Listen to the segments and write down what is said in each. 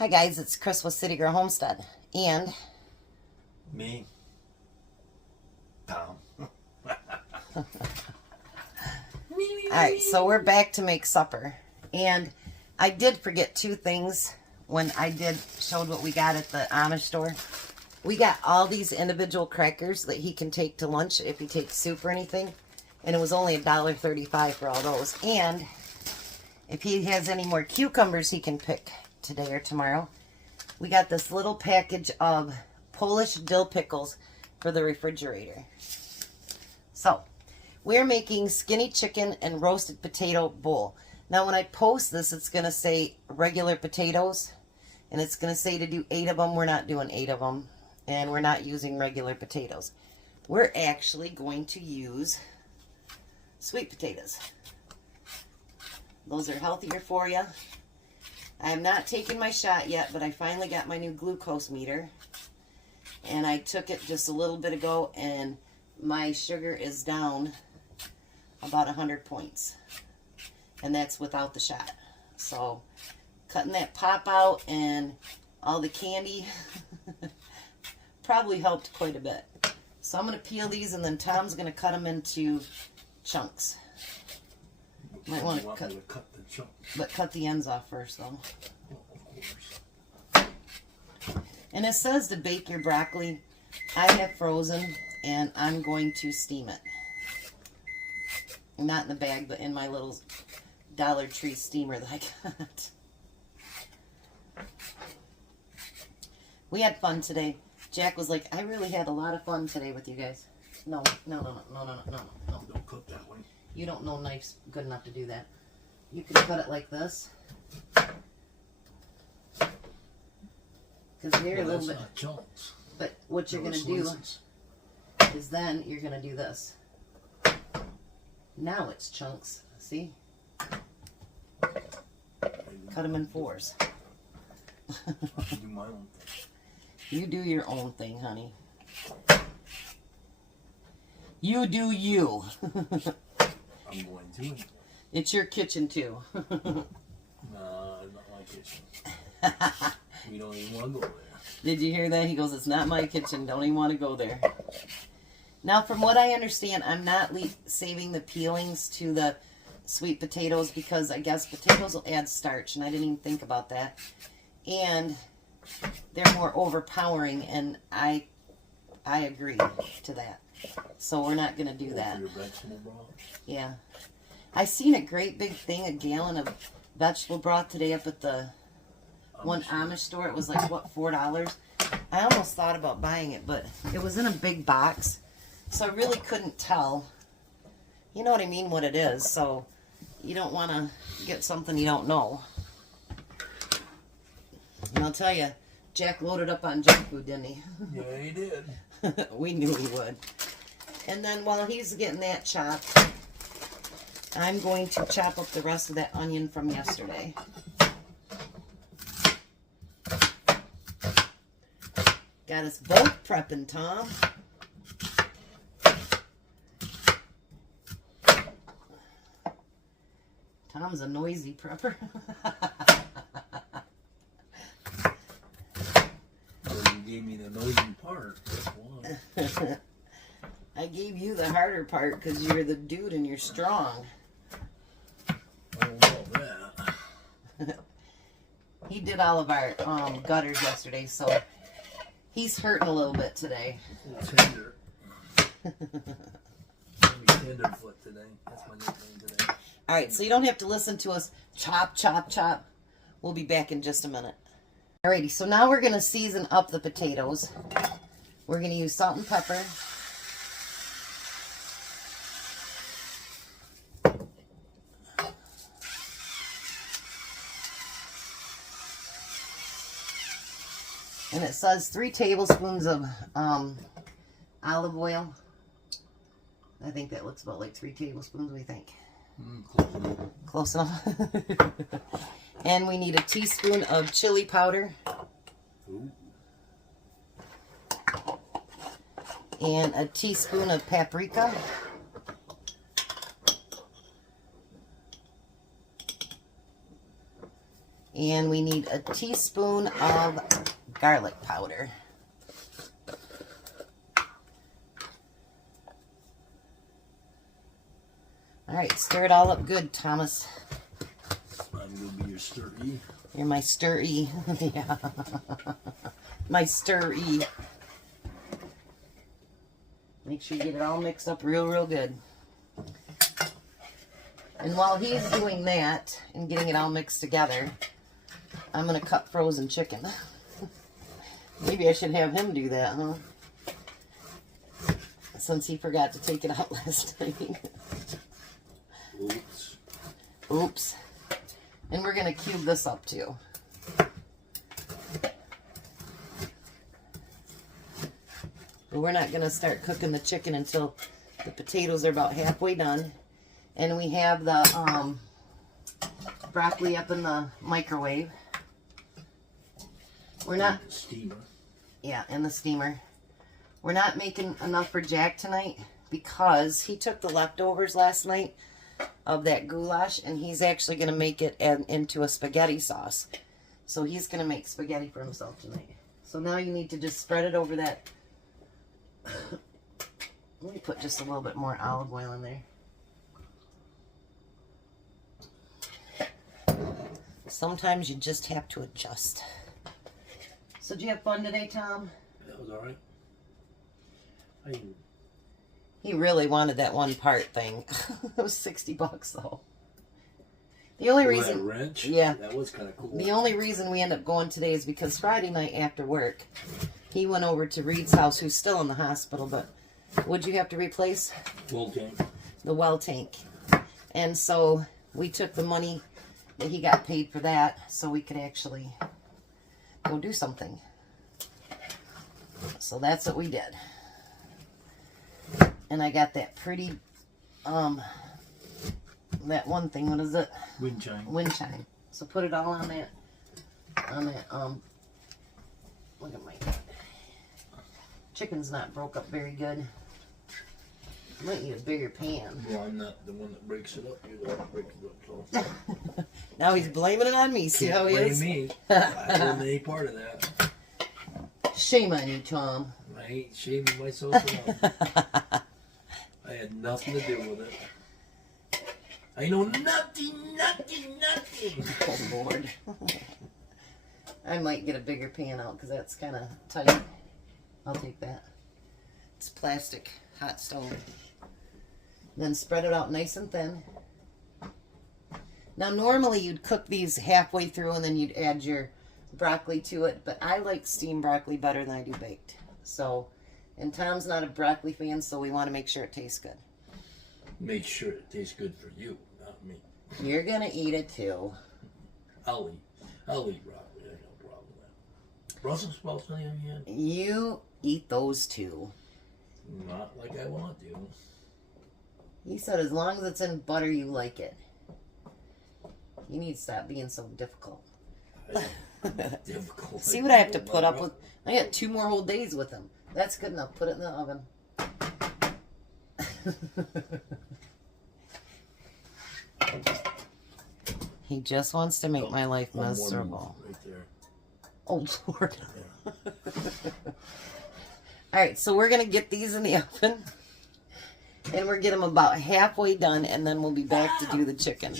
Hi guys, it's Chris with City Girl Homestead, and me, Tom. Alright, so we're back to make supper, and I did forget two things when I showed what we got at the Amish store. We got all these individual crackers that he can take to lunch if he takes soup or anything, and it was only $1.35 for all those. And if he has any more cucumbers he can pick today or tomorrow, we got this little package of Polish dill pickles for the refrigerator. So we're making skinny chicken and roasted potato bowl. Now when I post this, it's going to say regular potatoes, and it's going to say to do 8 of them. We're not doing 8 of them, and we're not using regular potatoes. We're actually going to use sweet potatoes. Those are healthier for you. I have not taken my shot yet, but I finally got my new glucose meter. And I took it just a little bit ago, and my sugar is down about 100 points. And that's without the shot. So, cutting that pop out and all the candy probably helped quite a bit. So I'm going to peel these, and then Tom's going to cut them into chunks. Might want to cut the chunks. But cut the ends off first, though. And it says to bake your broccoli. I have frozen, and I'm going to steam it. Not in the bag, but in my little Dollar Tree steamer that I got. We had fun today. Jack was like, I really had a lot of fun today with you guys. No. Don't cook that way. You don't know knife's good enough to do that. You can cut it like this. Because they're a little bit. Not chunks. But what you're going to do is then you're going to do this. Now it's chunks. See? Cut them in 4s. I can do my own thing. You do your own thing, honey. You do you. I'm going to. It's your kitchen too. Nah, it's not my kitchen. We don't even want to go there. Did you hear that? He goes, it's not my kitchen. Don't even want to go there. Now, from what I understand, I'm not saving the peelings to the sweet potatoes because I guess potatoes will add starch, and I didn't even think about that. And they're more overpowering, and I agree to that. So we're not going to do that. For your vegetable broth? Yeah. I seen a great big thing, a gallon of vegetable broth today up at the one Amish store. It was like, what, $4? I almost thought about buying it, but it was in a big box. So I really couldn't tell. You know what I mean, what it is. So you don't want to get something you don't know. And I'll tell you, Jack loaded up on junk food, didn't he? Yeah, he did. We knew he would. And then while he's getting that chopped, I'm going to chop up the rest of that onion from yesterday. Got us both prepping, Tom. Tom's a noisy prepper. You gave me the noisy part. That's one. I gave you the harder part because you're the dude and you're strong. I don't know that. He did all of our gutters yesterday, so he's hurting a little bit today. Tender. Tenderfoot today. That's my nickname today. Alright, so you don't have to listen to us chop, chop, chop. We'll be back in just a minute. Alrighty, so now we're going to season up the potatoes. We're going to use salt and pepper. And it says 3 tablespoons of olive oil. I think that looks about like 3 tablespoons, we think. Close enough. And we need a teaspoon of chili powder. Ooh. And a teaspoon of paprika. And we need a teaspoon of garlic powder. All right, stir it all up good, Thomas. I'm going to be your stirry. You're my stirry. Yeah. My stirry. Make sure you get it all mixed up real good. And while he's doing that and getting it all mixed together, I'm going to cut frozen chicken. Maybe I should have him do that, huh? Since he forgot to take it out last night. Oops. Oops. And we're going to cube this up too. But we're not going to start cooking the chicken until the potatoes are about halfway done. And we have the broccoli up in the microwave. We're not... Steamer. Yeah, in the steamer. We're not making enough for Jack tonight because he took the leftovers last night of that goulash, and he's actually going to make it into a spaghetti sauce. So he's going to make spaghetti for himself tonight. So now you need to just spread it over that. Let me put just a little bit more olive oil in there. Sometimes you just have to adjust. So did you have fun today, Tom? That was alright. He really wanted that one part thing. It was $60 though. The only reason, that wrench? Yeah, that was kind of cool. The only reason we end up going today is because Friday night after work, he went over to Reed's house, who's still in the hospital. But what'd you have to replace? Well tank. The well tank. And so we took the money that he got paid for that, so we could actually go do something. So that's what we did. And I got that pretty, that one thing, what is it? Wind chime. Wind chime. So put it all on that, look at my chicken's not broke up very good. I might need a bigger pan. Well, I'm not the one that breaks it up. You're the one that breaks it up, so. Now he's blaming it on me. See how he is? Blame me. I wasn't any part of that. Shame on you, Tom. I ain't shaming myself at all. I had nothing to do with it. I know nothing. Oh, Lord. I might get a bigger pan out because that's kind of tight. I'll take that. It's plastic, hot stove. Then spread it out nice and thin. Now, normally you'd cook these halfway through and then you'd add your broccoli to it, but I like steamed broccoli better than I do baked. So, and Tom's not a broccoli fan, so we want to make sure it tastes good. Make sure it tastes good for you, not me. You're going to eat it too. I'll eat broccoli. I have no problem with that. Brussels sprouts not even yet? You eat those too. Not like I want to. He said as long as it's in butter, you like it. You need to stop being so difficult. Difficult. See what I have to put up with? I got 2 more whole days with him. That's good enough. Put it in the oven. He just wants to make my life miserable. Right there. Oh, Lord. Yeah. Alright, so we're going to get these in the oven. And we're getting them about halfway done, and then we'll be back to do the chicken.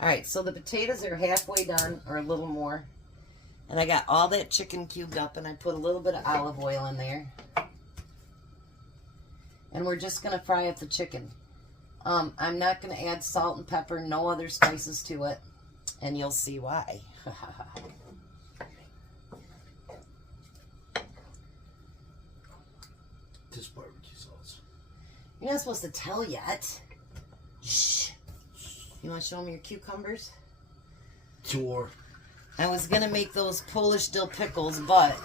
Alright, so the potatoes are halfway done, or a little more. And I got all that chicken cubed up, and I put a little bit of olive oil in there. And we're just going to fry up the chicken. I'm not going to add salt and pepper, no other spices to it. And you'll see why. Just barbecue sauce. You're not supposed to tell yet. Shh. You want to show me your cucumbers? Sure. I was going to make those Polish dill pickles, but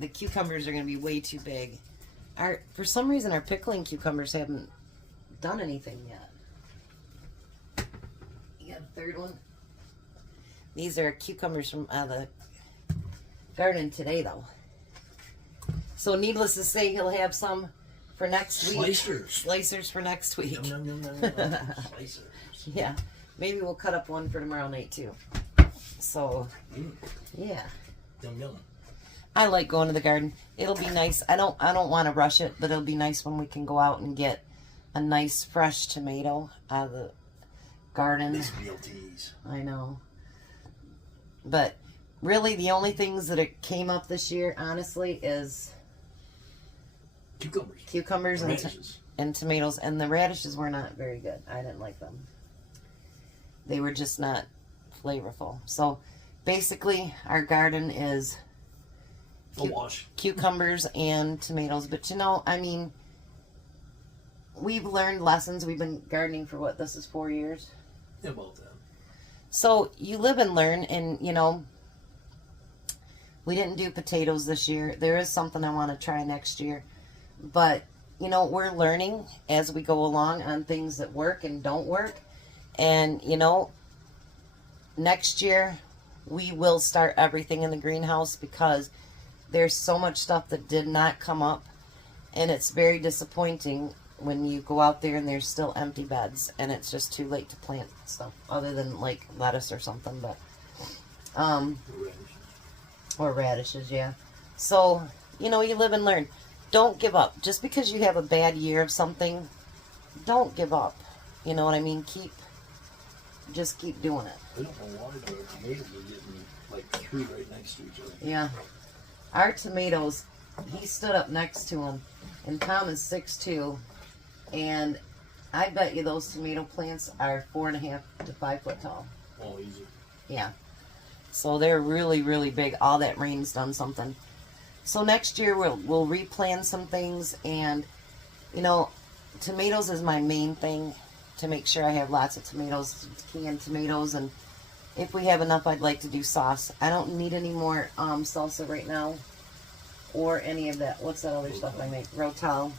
the cucumbers are going to be way too big. For some reason, our pickling cucumbers haven't done anything yet. You got a third one? These are cucumbers from the garden today, though. So needless to say, he'll have some for next week. Slicers for next week. Slicers. Yeah. Maybe we'll cut up one for tomorrow night, too. So, yeah. Yum yum. I like going to the garden. It'll be nice. I don't want to rush it, but it'll be nice when we can go out and get a nice fresh tomato out of the garden. This real teas. I know. But really the only things that it came up this year, honestly, is cucumbers and tomatoes. And the radishes were not very good. I didn't like them. They were just not flavorful. So basically our garden is cucumbers and tomatoes. But you know, I mean, we've learned lessons. We've been gardening for what, this is 4 years? Yeah, about that. So you live and learn, and you know, we didn't do potatoes this year. There is something I want to try next year. But, you know, we're learning as we go along on things that work and don't work. And, you know, next year we will start everything in the greenhouse because there's so much stuff that did not come up. And it's very disappointing when you go out there and there's still empty beds and it's just too late to plant stuff other than like lettuce or something. But, or radishes, yeah. So, you know, you live and learn. Don't give up. Just because you have a bad year of something, don't give up. You know what I mean? Just keep doing it. I don't know why the tomatoes are getting like 3 right next to each other. Yeah. Our tomatoes, he stood up next to him, and Tom is 6'2", and I bet you those tomato plants are 4.5 to 5 foot tall. Oh, easy. Yeah. So they're really, really big. All that rain's done something. So next year we'll replant some things, and you know, tomatoes is my main thing, to make sure I have lots of tomatoes, canned tomatoes, and if we have enough, I'd like to do sauce. I don't need any more salsa right now, or any of that. What's that other stuff I make? Rotel.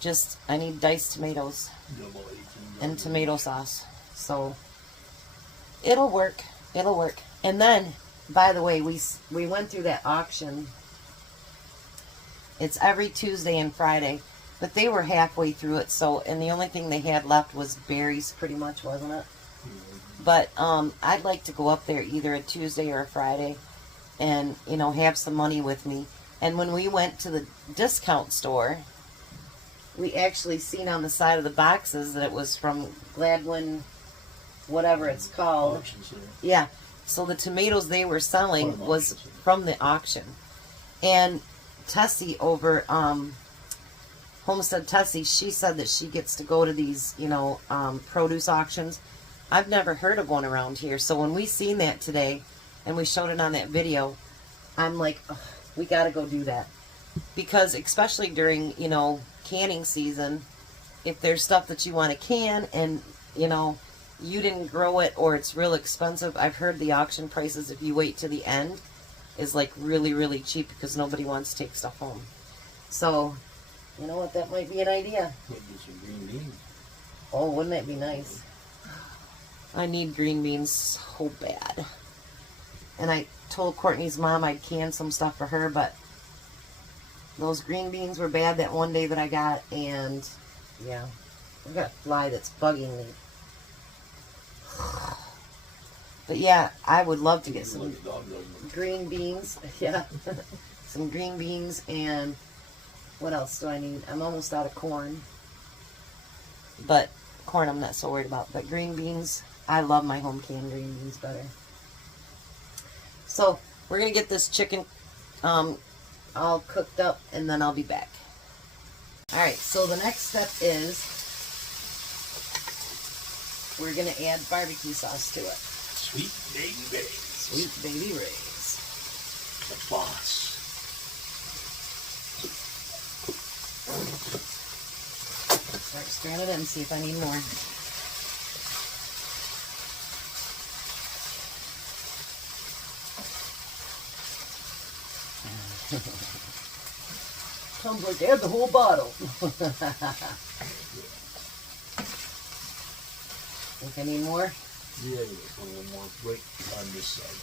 Just, I need diced tomatoes and tomato sauce. So it'll work. It'll work. And then, by the way, we went through that auction. It's every Tuesday and Friday, but they were halfway through it. So, and the only thing they had left was berries, pretty much, wasn't it? But I'd like to go up there either a Tuesday or a Friday and, you know, have some money with me. And when we went to the discount store, we actually seen on the side of the boxes that it was from Gladwin, whatever it's called. Yeah. So the tomatoes they were selling was from the auction. And Tessie over Homestead Tessie, she said that she gets to go to these, you know, produce auctions. I've never heard of one around here. So when we seen that today and we showed it on that video, I'm like, oh, we got to go do that. Because especially during, you know, canning season, if there's stuff that you want to can and, you know, you didn't grow it or it's real expensive, I've heard the auction prices, if you wait to the end, is like really, really cheap because nobody wants to take stuff home. So, you know what, that might be an idea. Maybe some green beans. Oh, wouldn't that be nice? I need green beans so bad. And I told Courtney's mom I'd can some stuff for her, but those green beans were bad that one day that I got, and yeah, I've got a fly that's bugging me. But yeah, I would love to get some green beans. Yeah, some green beans, and what else do I need? I'm almost out of corn. But corn I'm not so worried about. But green beans, I love my home canned green beans better. So we're going to get this chicken all cooked up, and then I'll be back. Alright, so the next step is we're going to add barbecue sauce to it. Sweet Baby Ray's. Sweet Baby Ray's. The boss. Start stirring it in, see if I need more. Sounds like add the whole bottle. Think I need more? Yeah, a little more right on this side.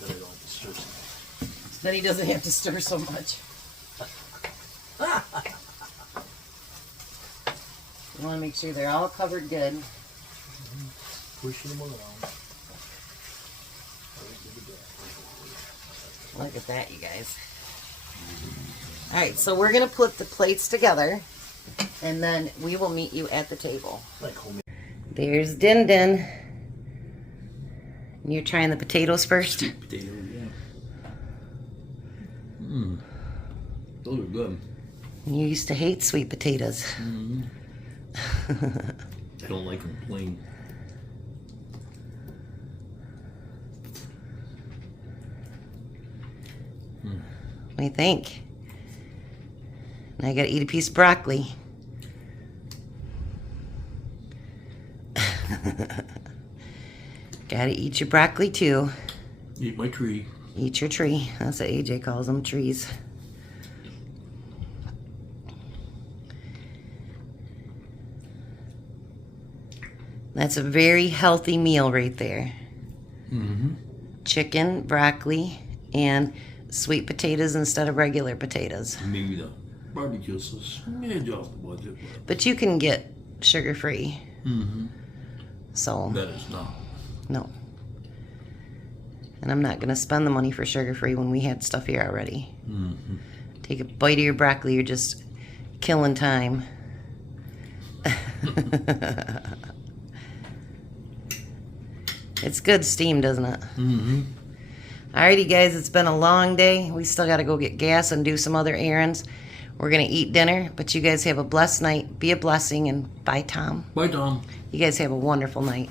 Then I don't have to stir so much. Then he doesn't have to stir so much. You want to make sure they're all covered good. pushing them around. Look at that, you guys. All right, so we're going to put the plates together, and then we will meet you at the table. Like homemade. There's Din Din. You're trying the potatoes first? Sweet potatoes, yeah. Mmm. Those are good. You used to hate sweet potatoes. Mm-hmm. I don't like them plain. What do you think? Now I gotta eat a piece of broccoli. Gotta eat your broccoli too. Eat my tree. Eat your tree. That's what AJ calls them, trees. That's a very healthy meal right there. Mm-hmm. Chicken, broccoli, and sweet potatoes instead of regular potatoes. Maybe the barbecue sauce. Yeah, just the budget. But you can get sugar-free. Mm-hmm. So, That is not. no. And I'm not going to spend the money for sugar-free when we had stuff here already. Mm-hmm. Take a bite of your broccoli, you're just killing time. It's good steam, doesn't it? Mm-hmm. Alrighty, guys, it's been a long day. We still got to go get gas and do some other errands. We're going to eat dinner, but you guys have a blessed night. Be a blessing, and bye, Tom. Bye, Tom. You guys have a wonderful night.